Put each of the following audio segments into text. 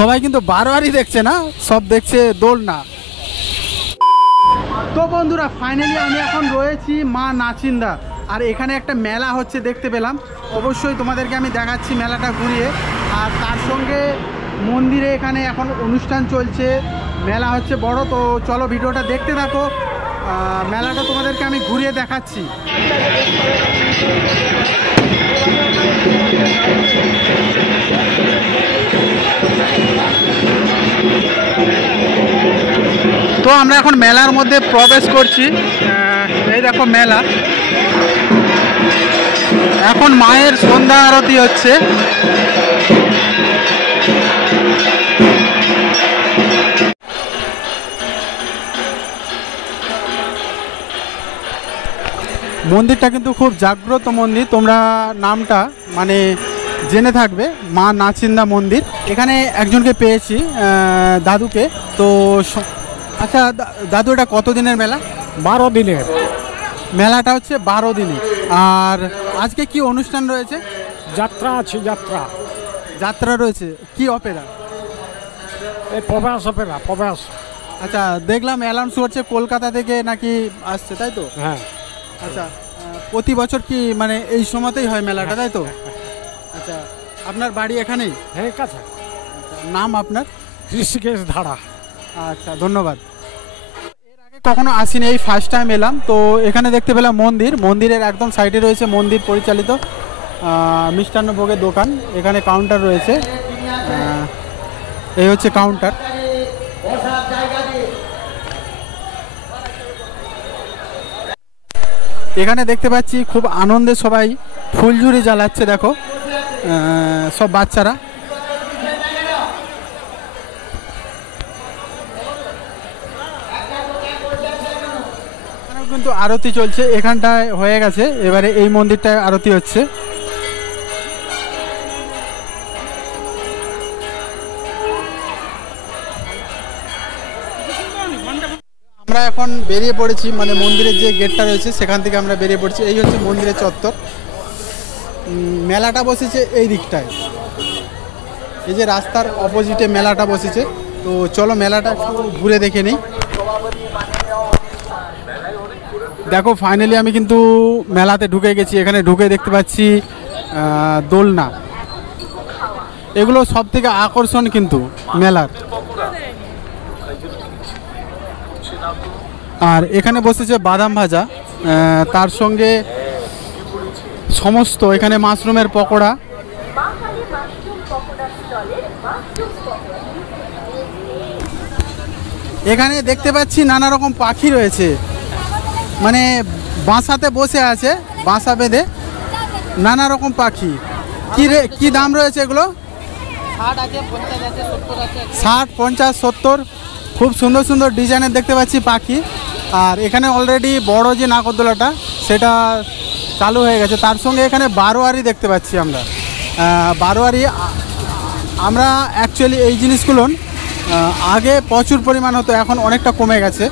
সবাই কিন্তু বারোয়ারি দেখছে না, সব দেখছে দোলনা। তো বন্ধুরা ফাইনালি আমি এখন রয়েছি মা নাচিন্দা, আর এখানে একটা মেলা হচ্ছে দেখতে পেলাম। অবশ্যই তোমাদেরকে আমি দেখাচ্ছি মেলাটা ঘুরিয়ে। আর তার সঙ্গে মন্দিরে এখানে এখন অনুষ্ঠান চলছে, মেলা হচ্ছে বড়। তো চলো ভিডিওটা দেখতে থাকো, মেলাটা তোমাদেরকে আমি ঘুরিয়ে দেখাচ্ছি। তো আমরা এখন মেলার মধ্যে প্রবেশ করছি। এই দেখো মেলা, এখন মায়ের সন্ধ্যা আরতি হচ্ছে। মন্দিরটা কিন্তু খুব জাগ্রত মন্দির, তোমরা নামটা মানে জেনে থাকবে, মা নাচিন্দা মন্দির। এখানে একজনকে পেয়েছি, দাদুকে। তো আচ্ছা দাদু, এটা কত দিনের মেলা? 12 দিনের মেলাটা হচ্ছে 12 দিনের। আর আজকে কি অনুষ্ঠান রয়েছে? যাত্রা আছে, যাত্রা যাত্রা রয়েছে। কি অপেরা? এই প্রবাস অপেরা, প্রবাস। আচ্ছা, দেখলাম অ্যানাউন্স করছে কলকাতা থেকে নাকি আসছে, তাই তো? হ্যাঁ। আচ্ছা, প্রতি বছর কি মানে এই সময়তেই হয় মেলাটা, তাই তো? আচ্ছা, আপনার বাড়ি এখানেই? হ্যাঁ, কাছে। নাম আপনার? ঋষিকেশ ধারা। আচ্ছা, ধন্যবাদ। এর আগে কখনো আসিনি, এই ফার্স্ট টাইম এলাম। তো এখানে দেখতে পেলাম মন্দির, মন্দিরের একদম সাইডে রয়েছে মন্দির পরিচালিত মিষ্টান্ন ভোগের দোকান। এখানে কাউন্টার রয়েছে, এই হচ্ছে কাউন্টার। এখানে দেখতে পাচ্ছি খুব আনন্দে সবাই ফুলঝুরি জ্বালাচ্ছে, দেখো সব বাচ্চারা। কিন্তু আরতি চলছে, এখানটায় হয়ে গেছে, এবারে এই মন্দিরটায় আরতি হচ্ছে। আমরা এখন বেরিয়ে পড়েছি, মানে মন্দিরের যে গেটটা রয়েছে সেখান থেকে আমরা বেরিয়ে পড়ছি। এই হচ্ছে মন্দিরের চত্বর। মেলাটা বসেছে এই দিকটায়, এই যে রাস্তার অপোজিটে মেলাটা বসেছে। তো চলো মেলাটা একটু ঘুরে দেখে নিই। দেখো ফাইনালি আমি কিন্তু মেলাতে ঢুকে গেছি। এখানে ঢুকে দেখতে পাচ্ছি দোলনা, এগুলো সব থেকে আকর্ষণ কিন্তু মেলার। আর এখানে বসেছে বাদাম ভাজা, তার সঙ্গে সমস্ত এখানে মাশরুমের পকোড়া। এখানে দেখতে পাচ্ছি নানা রকম পাখি রয়েছে, মানে বাসাতে বসে আছে, বাসা বেঁধে নানা রকম পাখি। কি দাম রয়েছে এগুলো? 60, 50, 70। খুব সুন্দর সুন্দর ডিজাইনের দেখতে পাচ্ছি পাখি। আর এখানে অলরেডি বড় যে নাগরদোলাটা সেটা চালু হয়ে গেছে, তার সঙ্গে এখানে বারোয়ারি দেখতে পাচ্ছি আমরা। বারোয়ারি আমরা অ্যাকচুয়ালি এই জিনিসগুলো আগে প্রচুর পরিমাণ হতো, এখন অনেকটা কমে গেছে।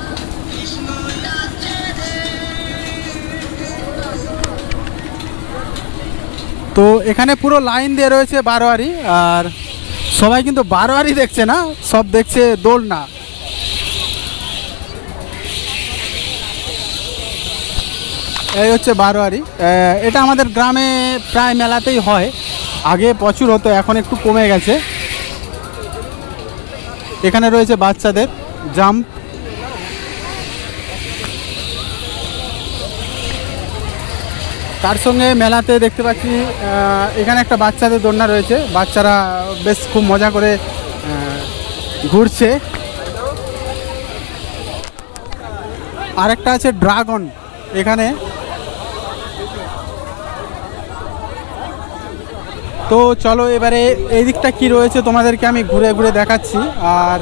তো এখানে পুরো লাইন দিয়ে রয়েছে বারোয়ারি, আর সবাই কিন্তু বারোয়ারি দেখছে না, সব দেখছে দোলনা। এই হচ্ছে বারোয়ারি। এটা আমাদের গ্রামে প্রায় মেলাতেই হয়, আগে প্রচুর হতো, এখন একটু কমে গেছে। এখানে রয়েছে বাচ্চাদের জাম্প। তার সঙ্গে মেলাতে দেখতে পাচ্ছি এখানে একটা বাচ্চাদের দোলনা রয়েছে, বাচ্চারা বেশ খুব মজা করে ঘুরছে। আরেকটা আছে ড্রাগন এখানে। তো চলো এবারে এই দিকটা কি রয়েছে তোমাদেরকে আমি ঘুরে ঘুরে দেখাচ্ছি। আর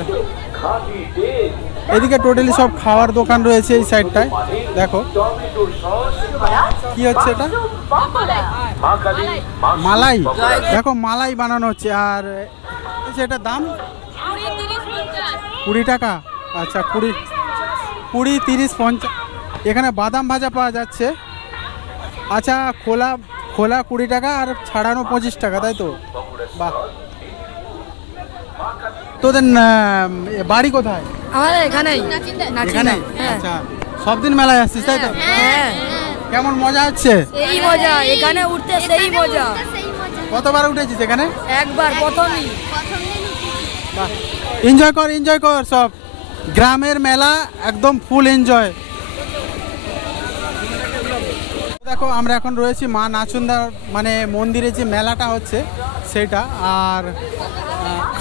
এদিকে টোটালি সব খাওয়ার দোকান রয়েছে এই সাইডটায়। দেখো কি হচ্ছে, এটা মালাই। দেখো মালাই বানানো হচ্ছে। আর এটার দাম 20 টাকা। আচ্ছা, 20, 30, 50। এখানে বাদাম ভাজা পাওয়া যাচ্ছে। আচ্ছা, খোলা 20 টাকা আর ছাড়ানো 25 টাকা, তাই তো? বাহ। তোদের বাড়ি কোথায়? আমাদের এখানেই এখানে? আচ্ছা, সব দিন মেলায় আসছিস তাই তো? হ্যাঁ, কেমন মজা হচ্ছে? সেই মজা এখানে উঠতে, সেই মজা। কতবার উঠেছিস এখানে? একবার, প্রথমই। এনজয় কর সব। গ্রামের মেলা একদম ফুল এনজয়। দেখো আমরা এখন রয়েছি মা নাচুন্দার মানে মন্দিরে যে মেলাটা হচ্ছে সেটা। আর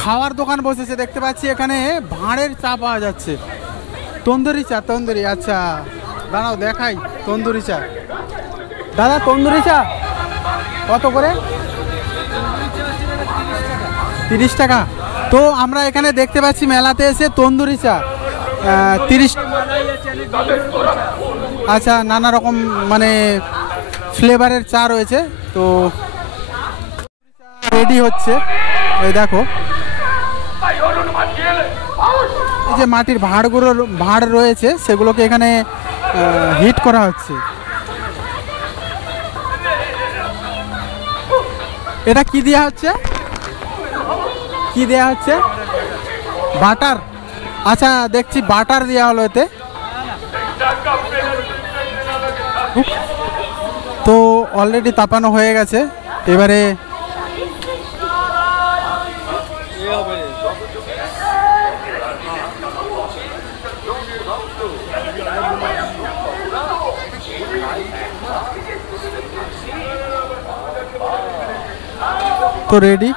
খাওয়ার দোকান বসেছে দেখতে পাচ্ছি, এখানে ভাঁড়ের চা পাওয়া যাচ্ছে। তন্দুরি চা, তন্দুরি। আচ্ছা দাঁড়াও দেখাই তন্দুরি চা। দাদা তন্দুরি চা কত করে? 30 টাকা। তো আমরা এখানে দেখতে পাচ্ছি মেলাতে এসে তন্দুরি চা 30। আচ্ছা, নানা রকম মানে ফ্লেভারের চা রয়েছে। তো রেডি হচ্ছে, এই দেখো এই যে মাটির ভাঁড় রয়েছে সেগুলোকে এখানে হিট করা হচ্ছে। এটা কি দেয়া হচ্ছে? কি দেয়া হচ্ছে? বাটার। আচ্ছা দেখছি বাটার দেওয়া হলো এতে। তো অলরেডি তাপানো হয়ে গেছে, এবারে তো রেডি।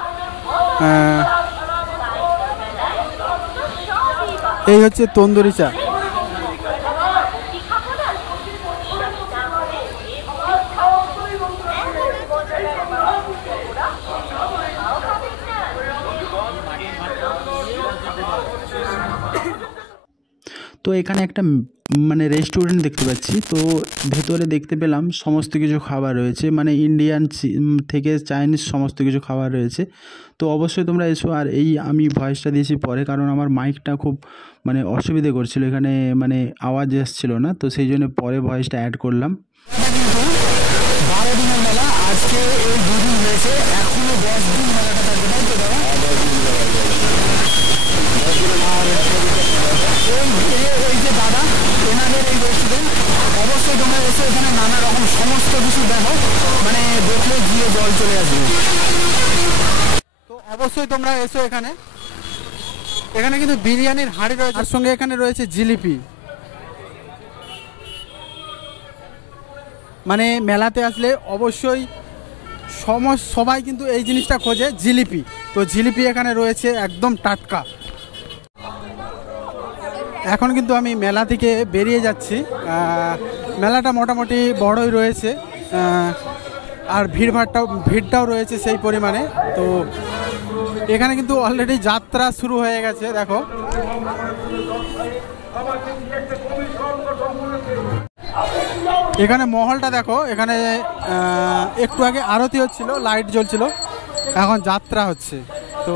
এই হচ্ছে তন্দুরি চা। তো এখানে একটা মানে রেস্টুরেন্ট দেখতে পাচ্ছি। তো ভেতরে দেখতে পেলাম সমস্ত কিছু খাবার রয়েছে, মানে ইন্ডিয়ান থেকে চাইনিজ সমস্ত কিছু খাবার রয়েছে। তো অবশ্যই তোমরা এসো। আর এই আমি ভয়েসটা দিয়েছি পরে, কারণ আমার মাইকটা খুব মানে অসুবিধে করছিল, এখানে মানে আওয়াজ আসছিল না, তো সেই জন্য পরে ভয়েসটা অ্যাড করলাম। 12 দিনের মেলা, আজকে এই 2 দিন হয়েছে, এখনো 10 দিন মেলাটা থাকবে তাই তো দাদা? এই যে দাদা এনাদের এই রেস্টুরেন্ট, অবশ্যই তোমরা এসে এখানে নানা রকম সমস্ত কিছু দেখো, মানে দেখলে গিয়ে জল চলে আসবে। তো অবশ্যই তোমরা এসো এখানে। এখানে কিন্তু বিরিয়ানির হাঁড়ি রয়েছে, তার সঙ্গে এখানে রয়েছে জিলিপি। মানে মেলাতে আসলে অবশ্যই সবাই কিন্তু এই জিনিসটা খোঁজে, জিলিপি। তো জিলিপি এখানে রয়েছে একদম টাটকা। এখন কিন্তু আমি মেলা থেকে বেরিয়ে যাচ্ছি। মেলাটা মোটামুটি বড়ই রয়েছে, আর ভিড়টাও রয়েছে সেই পরিমাণে। তো এখানে কিন্তু অলরেডি যাত্রা শুরু হয়ে গেছে দেখো। এখানে মহলটা দেখো, এখানে একটু আগে আরতি হচ্ছিল, লাইট জ্বলছিল, এখন যাত্রা হচ্ছে। তো